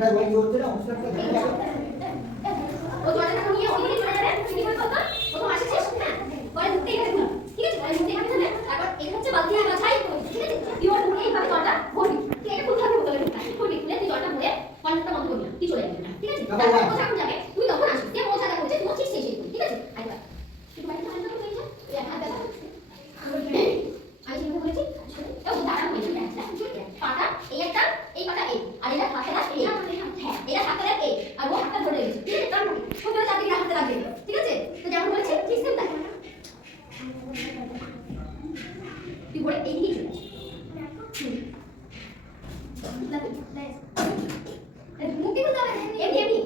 ও দরজাটা নিয়ে ওদিকে চলে যাবে, কি করে বলতো? প্রথম আসিস হ্যাঁ, পরে মুখে এখানে ধর, ঠিক আছে? পরে মুখে এখানে ধরে তারপর এই হচ্ছে বালতি দিয়ে বাছাই করবি, ঠিক আছে? তুই ওর মুখে এইভাবে জলটা ভরবি, ঠিক আছে? খুলতে হবে বোতলের মুখটা, খুলবি, খুলে তুই জলটা ভরে কলটা বন্ধ করবি না, তুই চলে যাবি, ঠিক আছে? তারপর ও যখন যাবে তুই তখন আসবি, যে ও যা করছে তুই ঠিক সেই করবি, ঠিক আছে? আইবা তুই বাইরে থাকতে হবে এই যে এই হাত দাও, আমি যেটা বলেছি ও দাঁড়ান হয়েছে, পাটা এই একটা, এই পাটা এই, আর এটা হাতটা এই, হ্যাঁ এটা হাতটা এই, আর ও হাতটা ধরে রেখেছে, ঠিক আছে? কারণ ছোটরা চারদিকে হাতটা রাখবে, ঠিক আছে? তো যেমন বলেছি ঠিক সেম তাই তুই বলে এই দিকে চলে আসিস, মুক্তি করতে হবে এমনি এমনি